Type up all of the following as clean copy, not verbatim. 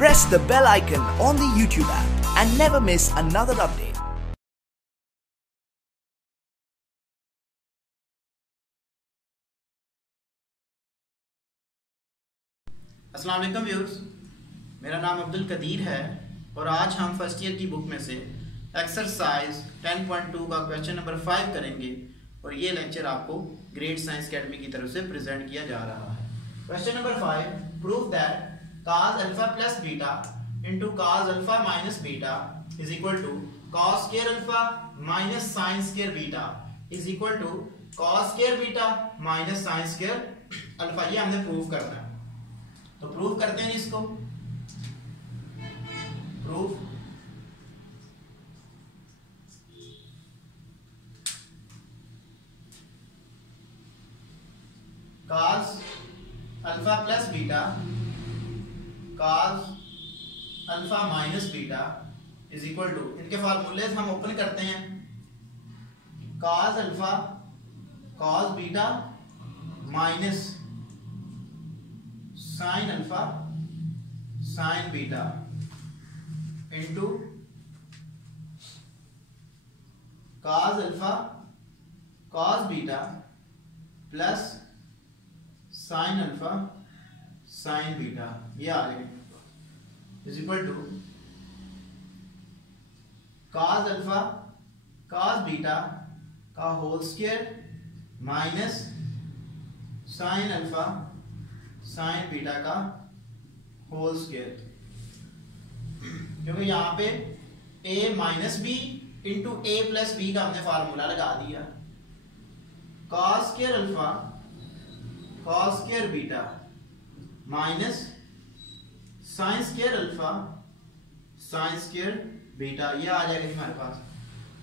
press the bell icon on the YouTube app and never miss another update. अस्सलाम वालेकुम viewers, मेरा नाम अब्दुल कदीर है और आज हम फर्स्ट ईयर की बुक में से एक्सरसाइज 10.2 का क्वेश्चन नंबर 5 करेंगे और ये लेक्चर आपको ग्रेट साइंस अकेडमी की तरफ से प्रेजेंट किया जा रहा है। Question number 5, prove that cos alpha plus beta into cos alpha minus beta is equal to cos square alpha minus sin square beta is equal to cos square beta minus sin square alpha. ये हमने prove करना है, तो prove करते हैं इसको। Proof cos alpha plus beta cos alpha minus beta is equal to, इनके फार्मूले हम ओपन करते हैं। cos alpha cos beta minus sin alpha sin beta into cos alpha cos beta plus sin alpha sin beta, ये आ गए is equal to cos alpha cos beta का whole square minus sin alpha sin beta का whole square, क्योंकि यहाँ पे a minus B into A plus B का हमने फार्मूला लगा दिया। cos square alpha cos square beta minus sin square alpha sin square beta, ये आ जाएगा हमारे पास।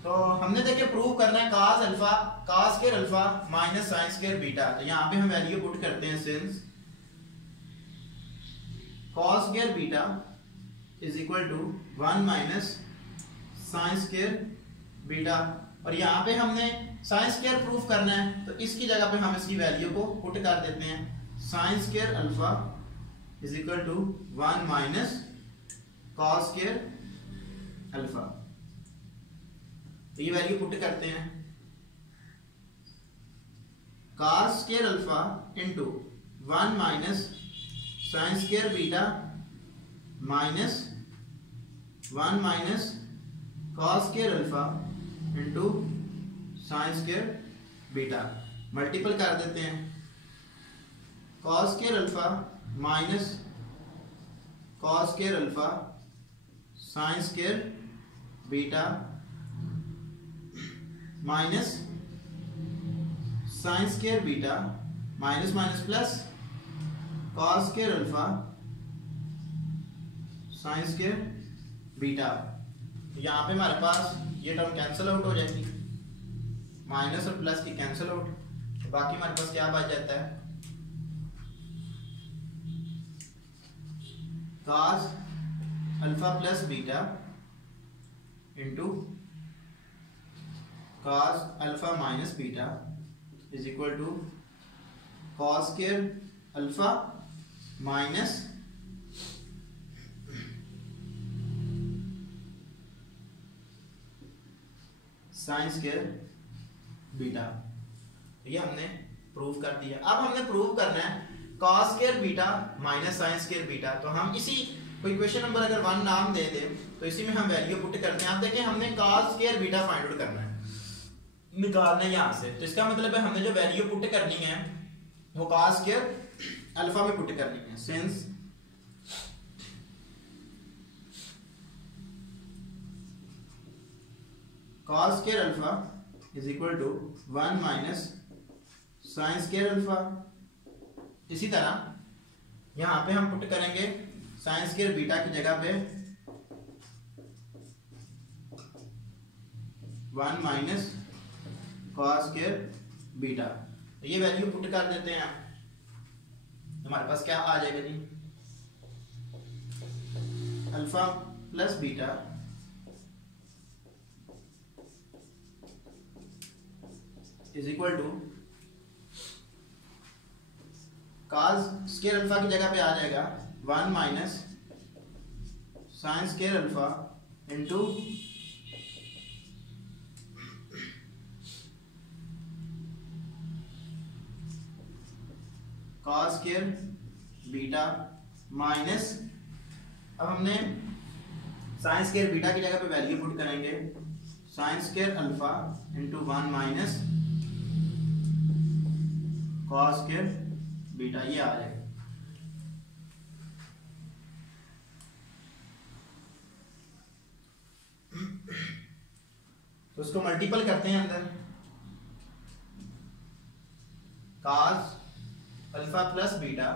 तो हमने देखे प्रूव करना है cos alpha cos square alpha minus sin square beta, तो यहाँ पे हम वैल्यू पुट करते हैं since cos square beta is equal to 1 minus sin square beta, और यहाँ पे हमने sin स्क्वायर प्रूफ करना है तो इसकी जगह पे हम इसकी वैल्यू को पुट कर देते हैं। sin square alpha is equal to 1 minus cos square alpha, तो ये वैल्यू पुट करते हैं। cos square alpha into 1 minus sin square beta minus 1 minus cos square alpha into sin square beta, multiple कर देते हैं। cos square alpha minus cos square alpha sin square beta minus sin square beta minus minus plus cos square alpha sin square beta, यहाँ पे हमारे पास ये term cancel out हो जाएगी, minus और प्लस की कैंसिल आउट, तो बाकी हमारे पास क्या बच जाता है cos alpha plus beta into cos alpha minus beta is equal to cos square alpha minus sin square beta, ये हमने प्रूव कर दिया। अब हमने प्रूव करना है cos square beta minus sin square beta, तो हम इसी कोई क्वेश्चन नंबर अगर 1 नाम दे दे तो इसी में हम वैल्यू पुट करते हैं। आप देखें हमने cos square beta find out करना है, निकालना है यहाँ से, तो इसका मतलब है हमने जो वैल्यू पुट करनी है वो cos स्क्वायर अल्फा में पुट करनी है। Since cos square alpha is equal to 1 minus sin square alpha, इसी तरह यहाँ पे हम पुट करेंगे sin स्क्वायर बीटा की जगह पे 1 माइनस cos स्क्वायर बीटा, तो ये वैल्यू पुट कर देते हैं। हमारे पास क्या आ जाएगा जी, alpha plus beta is equal to cos square alpha की जगह पे आ जाएगा 1 minus sine square alpha into cos square beta minus, अब हमने साइन स्क्वायर बीटा की जगह पे वैल्यू पुट करेंगे, sine square alpha into 1 minus cos square beta, ये आ जाएगा। तो उसको मल्टीपल करते हैं अंदर, cos alpha plus beta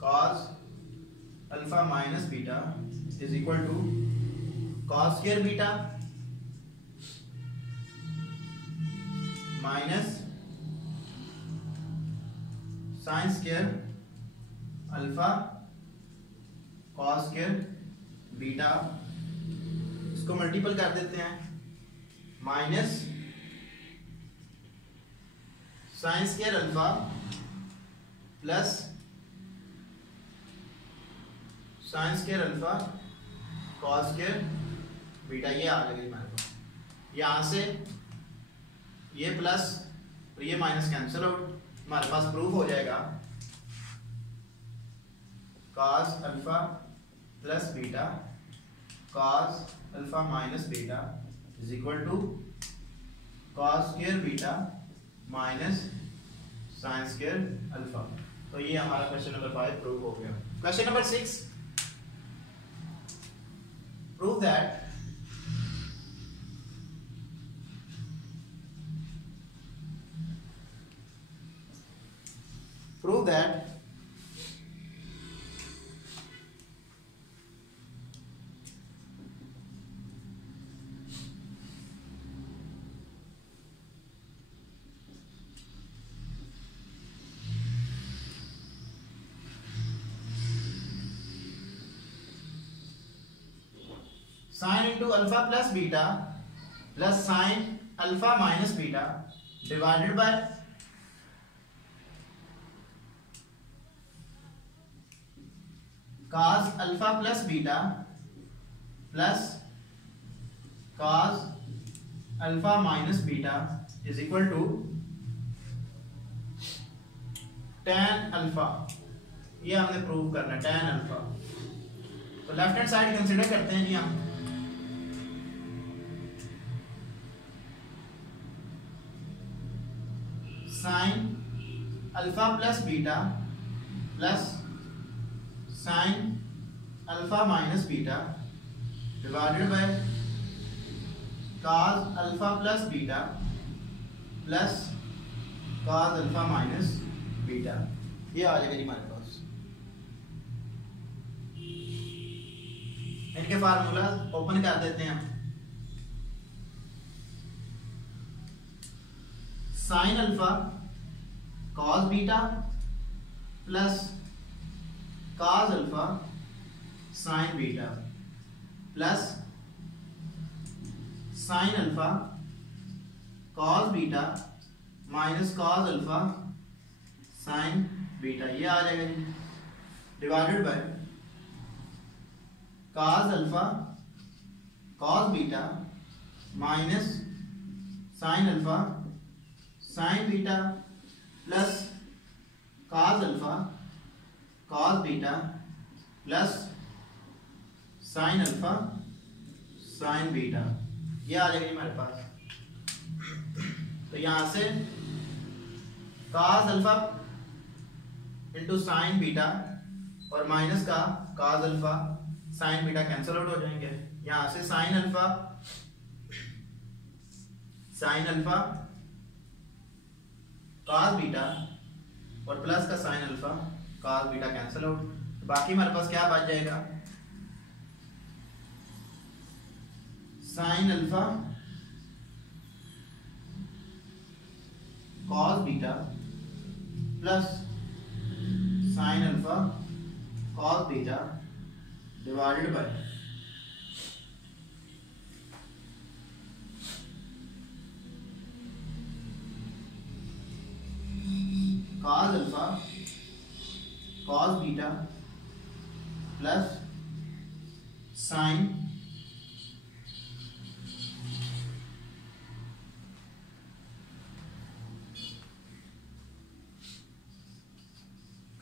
cos alpha minus beta is equal to cos square beta minus sine square alpha cos square beta, इसको मल्टीपल कर देते हैं, minus sine square alpha plus sign square alpha cos square beta, ये आ जाएगा हमारे पास। यहां से ये प्लस और ये माइनस कैंसिल आउट, हमारे पास प्रूफ हो जाएगा cos alpha plus beta cos alpha minus beta is equal to cos square beta minus sine square alpha. तो ये हमारा क्वेश्चन नंबर 5 प्रूव हो गया। Question number 6, prove that sine into alpha plus beta plus sine alpha minus beta divided by cos alpha plus beta plus cos alpha minus beta is equal to tan alpha, ये हमने prove करना है tan alpha. तो left hand side consider करते हैं जी हम, sine alpha plus beta plus sine alpha minus beta divided by cos alpha plus beta plus cos alpha minus beta, ये आ जाएगा जी हमारे पास। इनके फार्मूला ओपन कर देते हैं हम, sine alpha cos beta plus cos alpha sine beta plus sine alpha cos beta minus cos alpha sine beta, ये आ जाएगा जी, divided by cos alpha cos beta minus sine alpha sine beta plus cos alpha cos beta plus sine alpha sine beta, ये आ जाएगा हमारे पास। तो यहां से cos alpha into sine beta और माइनस का cos alpha sine beta cancel out हो जाएंगे। यहां से साइन अल्फा cos बीटा और प्लस का sine alpha cos beta cancel out, बाकी हमारे पास क्या बच जाएगा, sine alpha cos beta plus sine alpha cos beta divided by cos alpha cos beta plus sine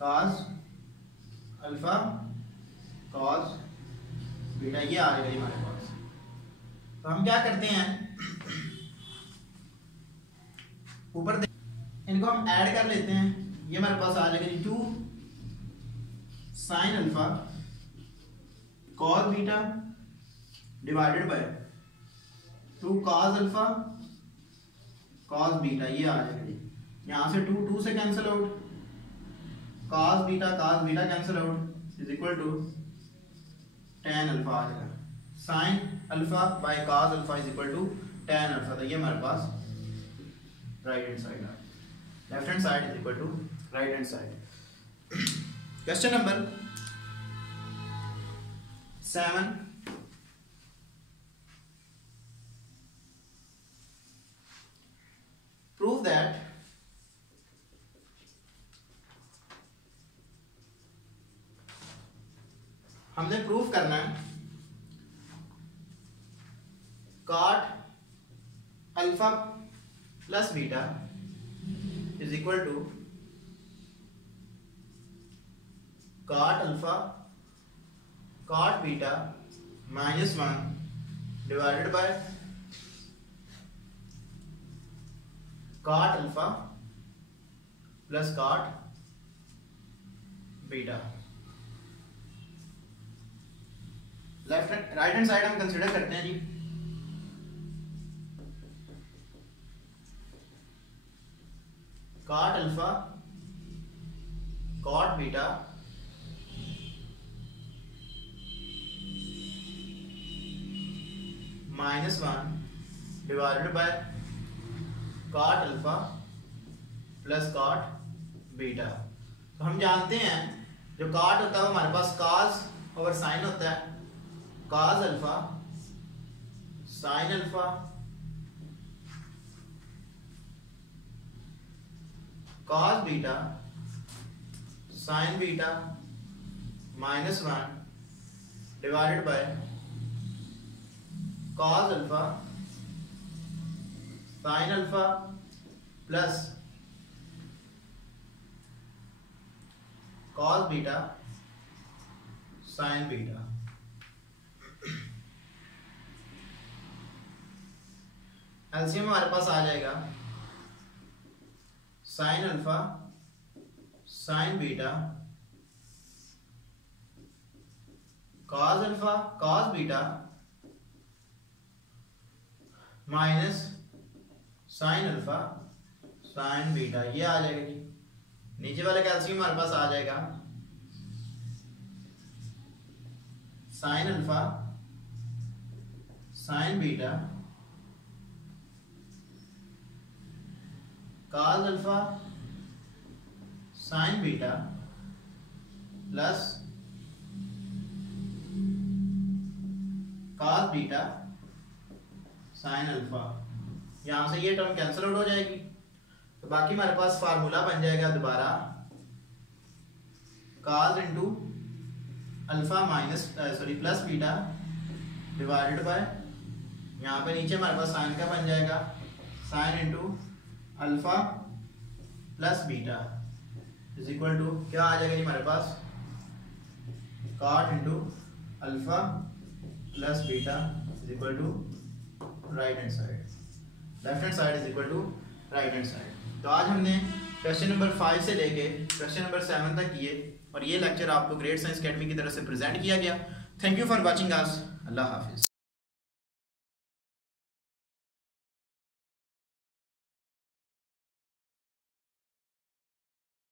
cos alpha cos beta, ये आ गई हमारे पास। तो हम क्या करते हैं, ऊपर इनको हम ऐड कर लेते हैं। ये हमारे पास आ जाएगा 2 sine alpha cos beta divided by 2 cos alpha cos beta, ये आ जाएगा। यहां से 2 से cancel out, cos beta cancel out is equal to tan alpha आ जाएगा। Sine alpha by cos alpha is equal to tan alpha. तो ये हमारे पास राइट हैंड साइड है, left hand side is equal to right hand side. Question number 7, prove that हमने proof करना है cot alpha plus beta is equal to cot alpha cot beta -1 divided by cot alpha plus cot beta. Left right hand side हम consider करते हैं जी। Cot alpha cot beta -1 divided by cot alpha plus cot beta. तो हम जानते हैं जो cot होता है वो हमारे पास कॉस ओवर साइन होता है। Cos alpha sign alpha cos beta sine beta -1 divided by cos alpha sine alpha plus cos beta sine beta. LCM हमारे पास आ जाएगा sine alpha sine beta cos alpha cos beta minus sine alpha sine beta, ये आ जाएगा जी। नीचे वाले का LCM हमारे पास आ जाएगा sine alpha sine beta cos alpha sine beta plus cos beta sine alpha. यहां से ये टर्म कैंसिल आउट हो जाएगी, तो बाकी हमारे पास फार्मूला बन जाएगा दोबारा cos into alpha plus beta divided by, यहाँ पे नीचे हमारे पास साइन का बन जाएगा sine into alpha plus beta is equal to क्या आ जाएगा जी हमारे पास cot into alpha plus beta is equal to right hand side, left hand side is equal to right hand side. तो आज हमने क्वेश्चन नंबर 5 से लेके क्वेश्चन नंबर 7 तक किए और ये लेक्चर आपको ग्रेट साइंस अकेडमी की तरफ से प्रेजेंट किया गया। Thank you for watching us. Allah Hafiz.